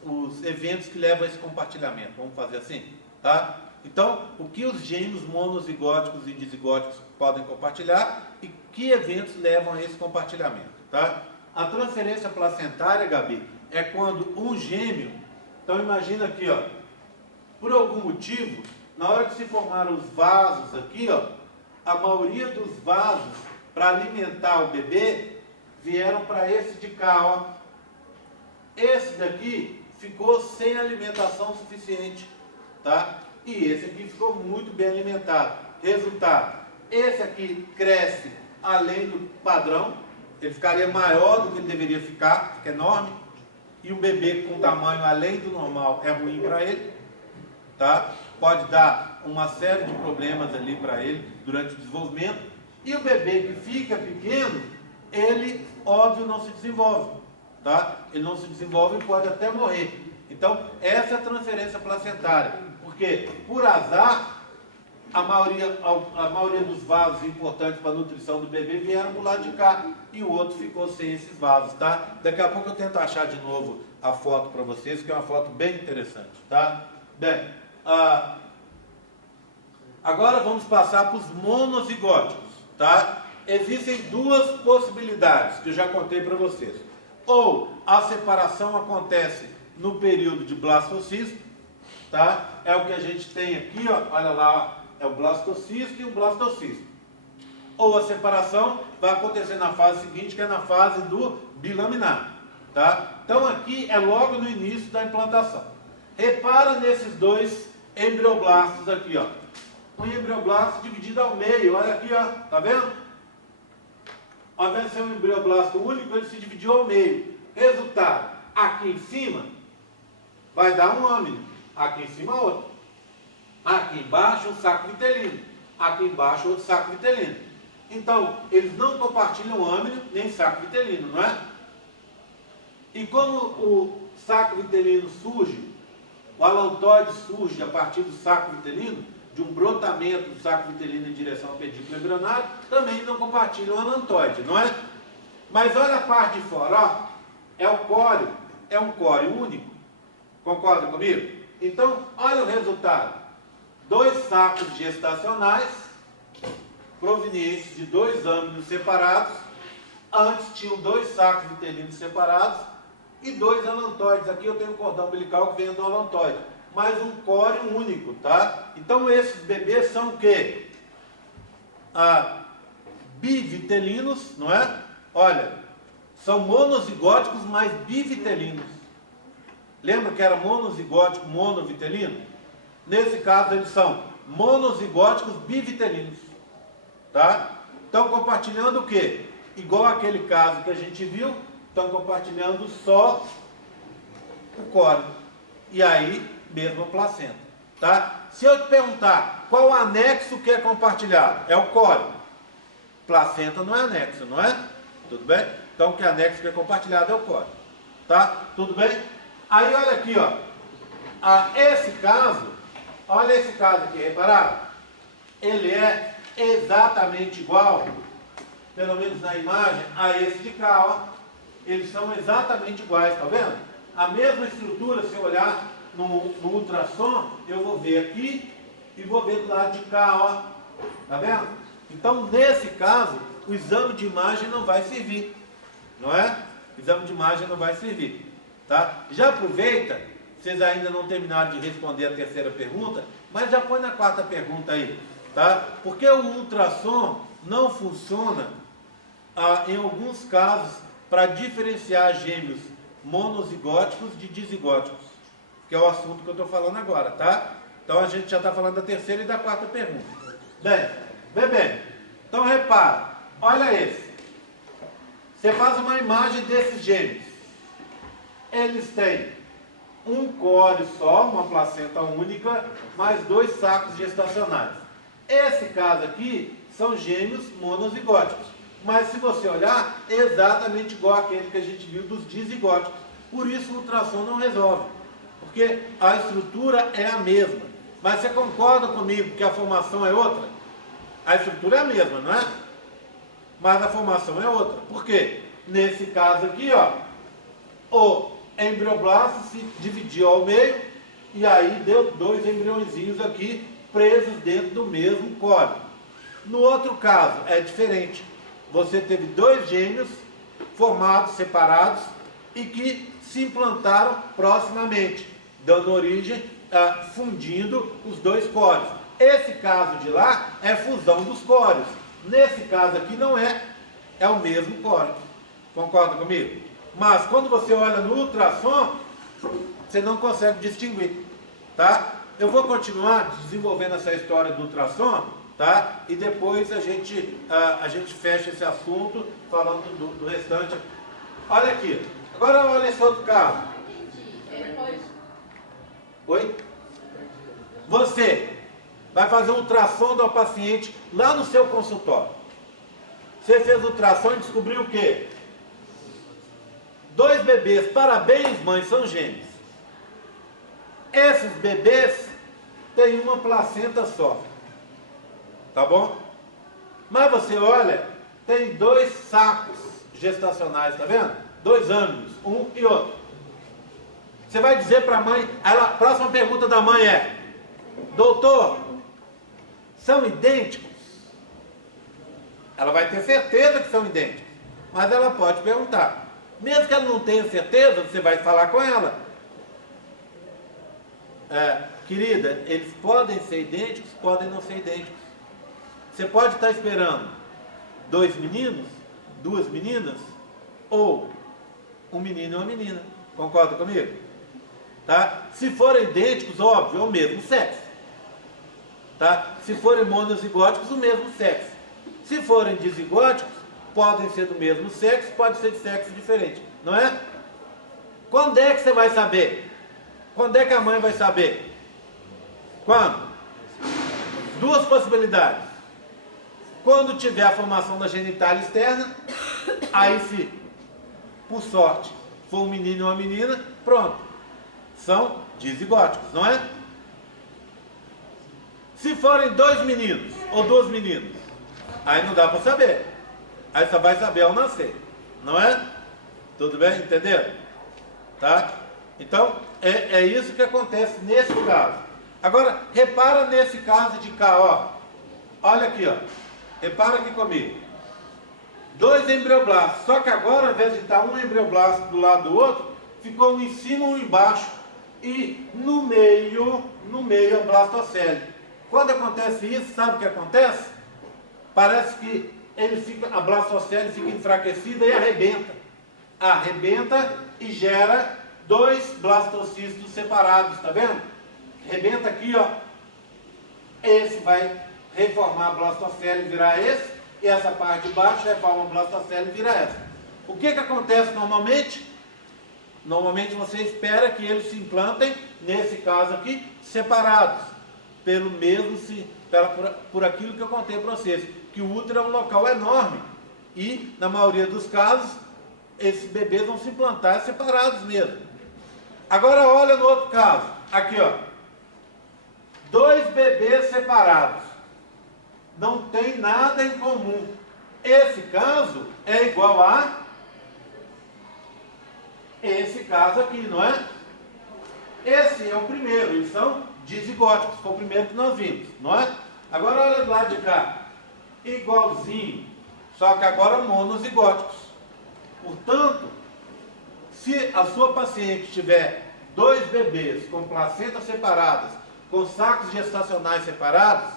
os eventos que levam a esse compartilhamento. Vamos fazer assim, tá? Então, o que os gêmeos monozigóticos e dizigóticos podem compartilhar e que eventos levam a esse compartilhamento, tá? A transferência placentária, Gabi, é quando um gêmeo, então imagina aqui, ó, por algum motivo, na hora que se formaram os vasos aqui, ó, a maioria dos vasos para alimentar o bebê vieram para esse de cá, ó. Esse daqui ficou sem alimentação suficiente, tá? E esse aqui ficou muito bem alimentado. Resultado, esse aqui cresce além do padrão, ele ficaria maior do que ele deveria ficar, que é enorme, e um bebê com tamanho além do normal é ruim para ele, tá? Pode dar uma série de problemas ali para ele durante o desenvolvimento, e o bebê que fica pequeno, ele, óbvio, não se desenvolve, tá? Ele não se desenvolve e pode até morrer. Então, essa é a transferência placentária, porque, por azar, a maioria dos vasos importantes para a nutrição do bebê vieram do lado de cá, e o outro ficou sem esses vasos, tá? Daqui a pouco eu tento achar de novo a foto para vocês, que é uma foto bem interessante, tá? Bem, agora vamos passar para os monozigóticos, tá? Existem duas possibilidades que eu já contei para vocês. Ou a separação acontece no período de blastocisto, tá? É o que a gente tem aqui, ó, olha lá, ó, é o blastocisto e o blastocisto. Ou a separação vai acontecer na fase seguinte, que é na fase do bilaminar, tá? Então aqui é logo no início da implantação. Repara nesses dois embrioblastos aqui, ó. Um embrioblasto dividido ao meio, olha aqui, ó, tá vendo? Ao invés de ser um embrioblasto único, ele se dividiu ao meio. Resultado, aqui em cima vai dar um âmino, aqui em cima outro. Aqui embaixo um saco vitelino, aqui embaixo outro saco vitelino. Então, eles não compartilham âmino nem saco vitelino, não é? E como o saco vitelino surge, o alantóide surge a partir do saco vitelino, de um brotamento do saco vitelino em direção ao pedículo embrionário, também não compartilham o alantóide, não é? Mas olha a parte de fora, ó, é o córeo, é um córeo único. Concorda comigo? Então, olha o resultado. 2 sacos gestacionais, provenientes de 2 âminos separados. Antes tinham 2 sacos vitelinos separados e 2 alantóides. Aqui eu tenho um cordão umbilical que vem do alantóide, mas um córeo único, tá? Então esses bebês são o quê? Bivitelinos, não é? Olha, são monozigóticos, mas bivitelinos. Lembra que era monozigótico, monovitelino? Nesse caso eles são monozigóticos bivitelinos, tá? Estão compartilhando o quê? Igual aquele caso que a gente viu, estão compartilhando só o córeo. E aí, mesmo a placenta, tá? Se eu te perguntar qual anexo que é compartilhado, é o córeo. Placenta não é anexo, não é? Tudo bem? Então, o que é anexo que é compartilhado é o córeo, tá? Tudo bem? Aí, olha aqui, ó. Esse caso, olha esse caso aqui, repararam? Ele é exatamente igual, pelo menos na imagem, a esse de cá, ó. Eles são exatamente iguais, tá vendo? A mesma estrutura, se eu olhar no ultrassom, eu vou ver aqui e vou ver do lado de cá, ó. Tá vendo? Então, nesse caso, o exame de imagem não vai servir, não é? O exame de imagem não vai servir, tá? Já aproveita, vocês ainda não terminaram de responder a terceira pergunta, mas já põe na 4ª pergunta aí, tá? Porque o ultrassom não funciona, em alguns casos, para diferenciar gêmeos monozigóticos de dizigóticos, que é o assunto que eu estou falando agora, tá? Então a gente já está falando da terceira e da 4ª pergunta. Bem, então repara, olha esse. Você faz uma imagem desses gêmeos. Eles têm um córeo só, uma placenta única, mais 2 sacos gestacionais. Esse caso aqui são gêmeos monozigóticos, Mas se você olhar, é exatamente igual àquele que a gente viu dos dizigóticos. Por isso o ultrassom não resolve, porque a estrutura é a mesma. Mas você concorda comigo que a formação é outra? A estrutura é a mesma, não é? Mas a formação é outra. Por quê? Nesse caso aqui, ó, o embrioblasto se dividiu ao meio e aí deu 2 embriõezinhos aqui presos dentro do mesmo córeo. No outro caso é diferente. Você teve 2 gêmeos formados, separados e que se implantaram proximamente, dando origem, fundindo os 2 córeos. Esse caso de lá é fusão dos córeos. Nesse caso aqui não é, é o mesmo córeo. Concorda comigo? Mas quando você olha no ultrassom, você não consegue distinguir, tá? Eu vou continuar desenvolvendo essa história do ultrassom, tá? E depois a gente fecha esse assunto falando do restante. Olha aqui. Agora olha esse outro caso. Oi? Você vai fazer um ultrassom do paciente lá no seu consultório. Você fez o ultrassom e descobriu o quê? 2 bebês, parabéns mãe, são gêmeos. Esses bebês têm uma placenta só. Tá bom? Mas você olha, tem 2 sacos gestacionais, tá vendo? 2 ângulos, um e outro. Você vai dizer para a mãe, a próxima pergunta da mãe é: doutor, são idênticos? Ela vai ter certeza que são idênticos, mas ela pode perguntar. Mesmo que ela não tenha certeza, você vai falar com ela. Querida, eles podem ser idênticos, podem não ser idênticos. Você pode estar esperando 2 meninos, 2 meninas, ou um menino e uma menina. Concorda comigo? Tá? Se forem idênticos, óbvio, é o mesmo sexo. Tá? Se forem monozigóticos, o mesmo sexo. Se forem dizigóticos, podem ser do mesmo sexo, pode ser de sexo diferente. Não é? Quando é que você vai saber? Quando é que a mãe vai saber? Quando? 2 possibilidades. Quando tiver a formação da genitália externa, aí se, por sorte, for um menino ou uma menina, pronto. São dizigóticos, não é? Se forem 2 meninos ou 2 meninas, aí não dá para saber. Aí só vai saber ao nascer, não é? Tudo bem? Entenderam? Tá? Então, é isso que acontece nesse caso. Agora, repara nesse caso de cá, ó. Olha aqui, ó. Repara aqui comigo. 2 embrioblastos. Só que agora, ao invés de estar um embrioblasto do lado do outro, ficou um em cima e um embaixo. E no meio é o blastocele. Quando acontece isso, sabe o que acontece? Parece que a blastocele fica enfraquecida e arrebenta. Arrebenta e gera 2 blastocistos separados, tá vendo? Arrebenta aqui, ó. Esse vai reformar a blastocele e virar esse, e essa parte de baixo reforma a blastocele e vira essa. O que acontece normalmente? Normalmente você espera que eles se implantem, nesse caso aqui, separados, pelo mesmo, por aquilo que eu contei para vocês, que o útero é um local enorme, e na maioria dos casos, esses bebês vão se implantar separados mesmo. Agora olha no outro caso, aqui ó, 2 bebês separados, não tem nada em comum. Esse caso é igual a esse caso aqui, não é? Esse é o primeiro, eles são dizigóticos, foi o primeiro que nós vimos, não é? Agora olha do lado de cá, igualzinho, só que agora monozigóticos. Portanto, se a sua paciente tiver 2 bebês com placentas separadas, com sacos gestacionais separados,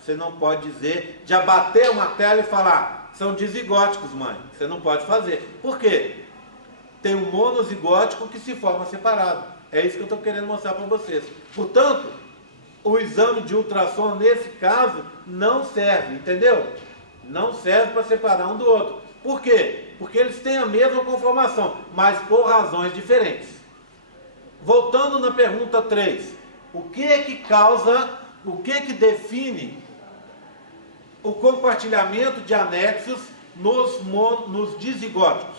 você não pode dizer, de abater uma tela e falar, são dizigóticos, mãe. Você não pode fazer. Por quê? Tem um monozigótico que se forma separado. É isso que eu estou querendo mostrar para vocês. Portanto, o exame de ultrassom, nesse caso, não serve, entendeu? Não serve para separar um do outro. Por quê? Porque eles têm a mesma conformação, mas por razões diferentes. Voltando na pergunta 3, o que é que causa, o que é que define o compartilhamento de anexos nos dizigóticos?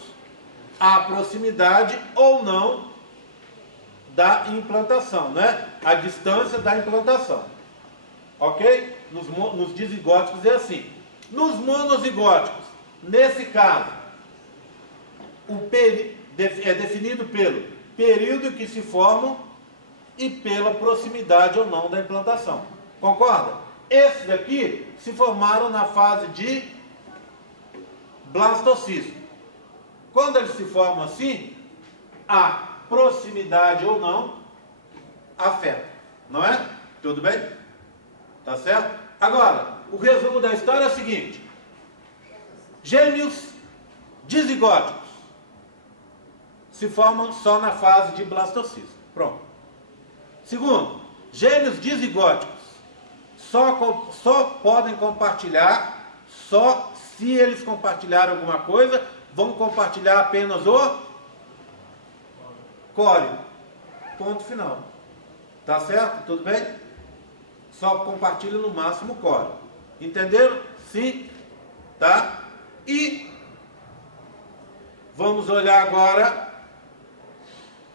A proximidade ou não da implantação, né? A distância da implantação. Ok? Nos dizigóticos é assim. Nos monozigóticos, nesse caso, é definido pelo período que se formam e pela proximidade ou não da implantação. Concorda? Esses daqui se formaram na fase de blastocisto. Quando eles se formam assim, a proximidade ou não afeta. Não é? Tudo bem? Tá certo? Agora, o resumo da história é o seguinte. Gêmeos dizigóticos se formam só na fase de blastocisto. Pronto. Segundo, gêmeos dizigóticos só podem compartilhar, só se eles compartilharem alguma coisa, vão compartilhar apenas o core. Ponto final. Tá certo? Tudo bem? Só compartilha no máximo o core. Entenderam? Sim? Tá? E vamos olhar agora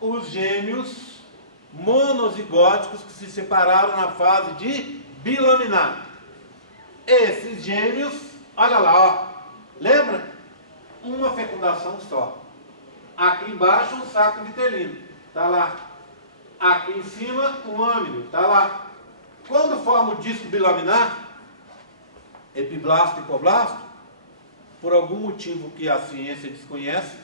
os gêmeos monozigóticos que se separaram na fase de bilaminar. Esses gêmeos, olha lá, ó. Lembra? Uma fecundação só. Aqui embaixo um saco vitelino, tá lá. Aqui em cima um âmilo, tá lá. Quando forma o disco bilaminar, epiblasto e hipoblasto, por algum motivo que a ciência desconhece,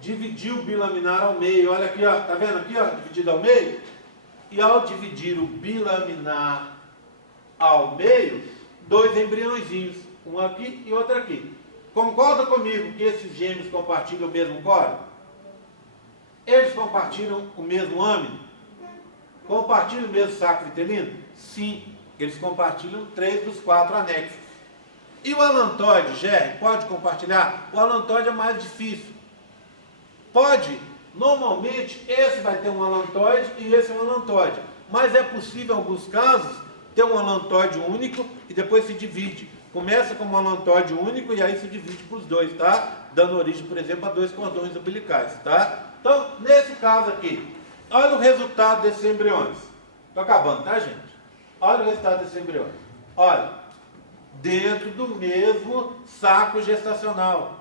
dividiu o bilaminar ao meio. Olha aqui, ó, tá vendo aqui, ó, dividido ao meio? E ao dividir o bilaminar ao meio, dois embriõezinhos, um aqui e outro aqui. Concorda comigo que esses gêmeos compartilham o mesmo core? Eles compartilham o mesmo âmino? Compartilham o mesmo saco vitelino? Sim, eles compartilham 3 dos 4 anexos. E o alantóide, Gerry, pode compartilhar? O alantóide é mais difícil. Pode, normalmente, esse vai ter um alantóide e esse é um alantóide. Mas é possível, em alguns casos, ter um alantóide único e depois se divide. Começa com um alantóide único e aí se divide para os dois, tá? Dando origem, por exemplo, a 2 cordões umbilicais, tá? Então, nesse caso aqui, olha o resultado desses embriões. Estou acabando, tá, gente? Olha o resultado desses embriões. Olha, dentro do mesmo saco gestacional,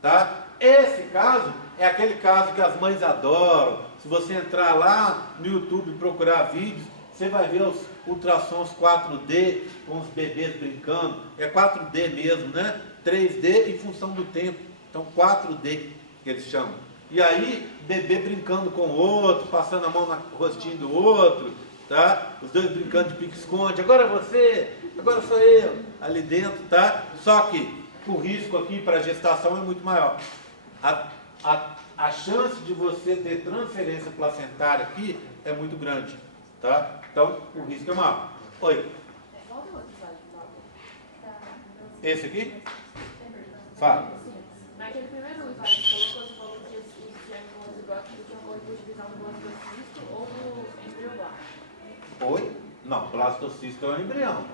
tá? Esse caso é aquele caso que as mães adoram. Se você entrar lá no YouTube e procurar vídeos, você vai ver os ultrassons 4D com os bebês brincando. É 4D mesmo, né? 3D em função do tempo. Então 4D que eles chamam. E aí, bebê brincando com o outro, passando a mão no rostinho do outro, tá? Os dois brincando de pique-esconde. Agora é você, agora sou eu. Ali dentro, tá? Só que o risco aqui para a gestação é muito maior. A chance de você ter transferência placentária aqui é muito grande, tá? Então, o risco é maior. Oi. Esse aqui? Fala. Naquele primeiro slide que você falou que os gêmeos monozigóticos tinham acordo com divisão do blastocisto ou do embrioblasto? Oi? Não, blastocisto é o embrião.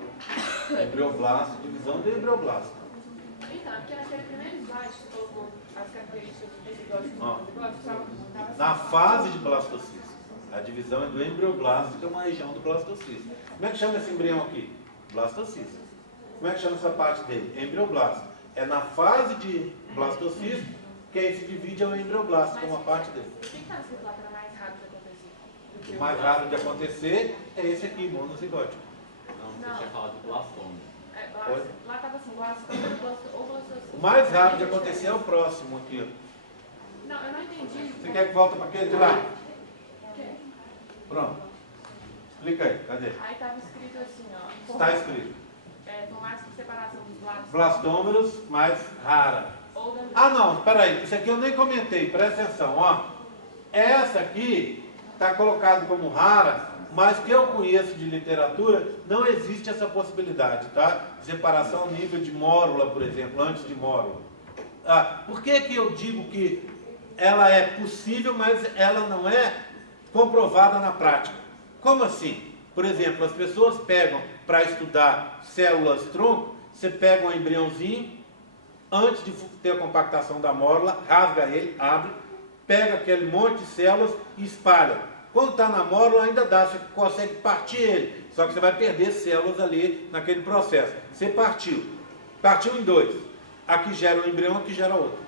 Embrioblasto, divisão do embrioblasto. Então, porque naquele primeiro slide que você colocou as características do dizigótico e do monozigótico, estava Na fase de blastocisto. A divisão é do embrioblasto, que é uma região do blastocisto. Como é que chama esse embrião aqui? Blastocisto. Como é que chama essa parte dele? Embrioblasto. É na fase de blastocisto que aí se divide ao embrioblasto, como a parte dele. O que está escrito lá para mais rápido de acontecer? O mais rápido de acontecer é esse aqui, monozigótico. Não, você tinha falado do blastoma. Lá estava assim, blastoma ou blastocisto. O mais rápido de acontecer é o próximo aqui. Não, eu não entendi. Você quer que volte para aquele de lá? Pronto. Explica aí, cadê? Aí estava escrito assim, ó. Está escrito. Com mais separação dos blastos. Blastômeros mais rara. Ah não, espera aí, isso aqui eu nem comentei, presta atenção, ó. Essa aqui está colocada como rara, mas que eu conheço de literatura, não existe essa possibilidade, tá? Separação ao nível de mórula, por exemplo, antes de mórula. Por que que eu digo que ela é possível, mas ela não é comprovada na prática? Como assim? Por exemplo, as pessoas pegam para estudar células-tronco, você pega um embriãozinho, antes de ter a compactação da mórula, rasga ele, abre, pega aquele monte de células e espalha. Quando está na mórula ainda dá, você consegue partir ele, só que você vai perder células ali naquele processo. Você partiu em 2, aqui gera um embrião, aqui gera outro.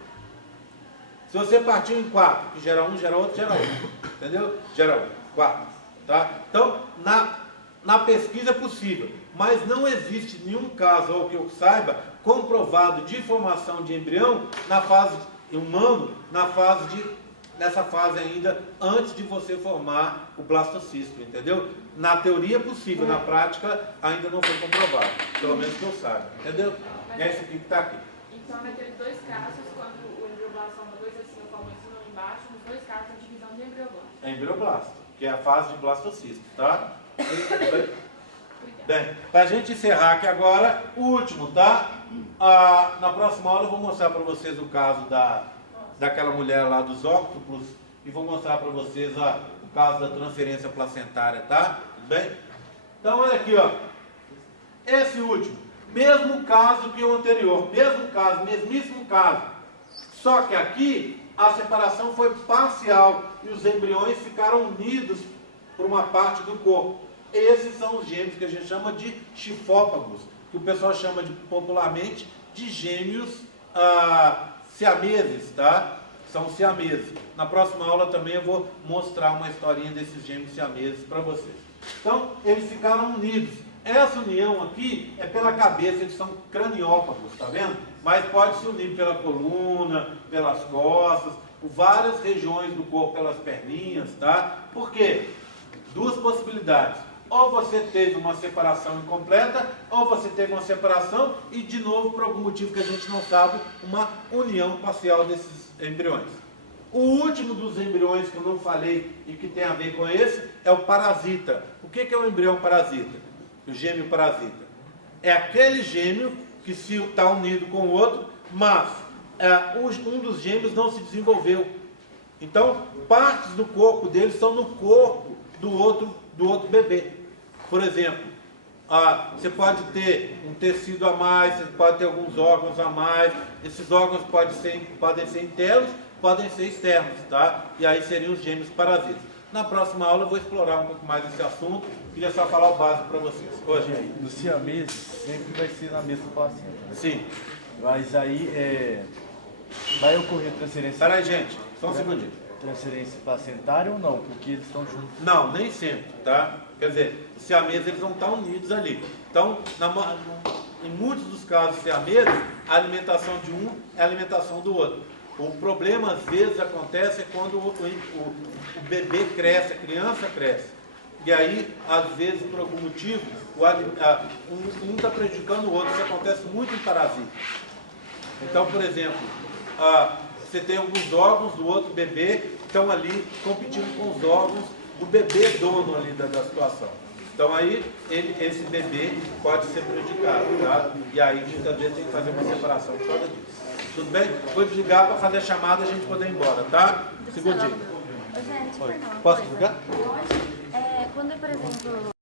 Se você partiu em 4, que gera um, gera outro, gera outro, entendeu? Gera 4, tá? Então, na pesquisa é possível, mas não existe nenhum caso, ou que eu saiba, comprovado de formação de embrião na fase humano, nessa fase ainda, antes de você formar o blastocisto, entendeu? Na teoria é possível, na prática ainda não foi comprovado, pelo menos que eu saiba, entendeu? É isso aqui que está aqui. Então, naqueles 2 casos, quando o embrioblastoma 2 assim, eu falo em cima e embaixo, nos 2 casos a divisão de embrioblasto. É embrioblasto, que é a fase de blastocisto, tá? Bem, para a gente encerrar aqui agora, o último, tá? Na próxima aula eu vou mostrar para vocês o caso daquela mulher lá dos óctopus e vou mostrar para vocês o caso da transferência placentária, tá? Tudo bem? Então, olha aqui, ó. Esse último, mesmo caso que o anterior, mesmo caso, mesmíssimo caso. Só que aqui a separação foi parcial e os embriões ficaram unidos por uma parte do corpo. Esses são os gêmeos que a gente chama de chifópagos, que o pessoal chama popularmente de gêmeos siameses, tá? São siameses. Na próxima aula também eu vou mostrar uma historinha desses gêmeos siameses para vocês. Então, eles ficaram unidos. Essa união aqui é pela cabeça, eles são craniópagos, tá vendo? Mas pode se unir pela coluna, pelas costas, por várias regiões do corpo, pelas perninhas, tá? Por quê? 2 possibilidades. Ou você teve uma separação incompleta, ou você teve uma separação e, de novo, por algum motivo que a gente não sabe, uma união parcial desses embriões. O último dos embriões que eu não falei e que tem a ver com esse é o parasita. O que é o embrião parasita? O gêmeo parasita. É aquele gêmeo que se está unido com o outro, mas um dos gêmeos não se desenvolveu. Então, partes do corpo dele estão no corpo do outro bebê. Por exemplo, você pode ter um tecido a mais, você pode ter alguns órgãos a mais. Esses órgãos podem ser internos, podem ser externos, tá? E aí seriam os gêmeos parasitas. Na próxima aula eu vou explorar um pouco mais esse assunto. Queria só falar o básico para vocês. Hoje aí. No siameses sempre vai ser na mesma placenta, né? Sim. Mas aí vai ocorrer transferência. Espera aí, gente. Só um segundinho. Transferência placentária ou não? Porque eles estão juntos. Não, nem sempre, tá? Quer dizer, os siameses eles não estão unidos ali. Então, em muitos dos casos siameses, a alimentação de um é a alimentação do outro. O problema, às vezes, acontece quando o bebê cresce, a criança cresce. E aí, às vezes, por algum motivo, um está prejudicando o outro. Isso acontece muito em parasita. Então, por exemplo, você tem alguns órgãos do outro bebê que estão ali competindo com os órgãos do bebê dono ali da situação. Então aí, esse bebê pode ser prejudicado, tá? E aí muitas vezes tem que fazer uma separação por causa disso. Tudo bem? Vou desligar para fazer a chamada e a gente poder ir embora, tá? Segundinho. Gente, Posso desligar? quando, por exemplo...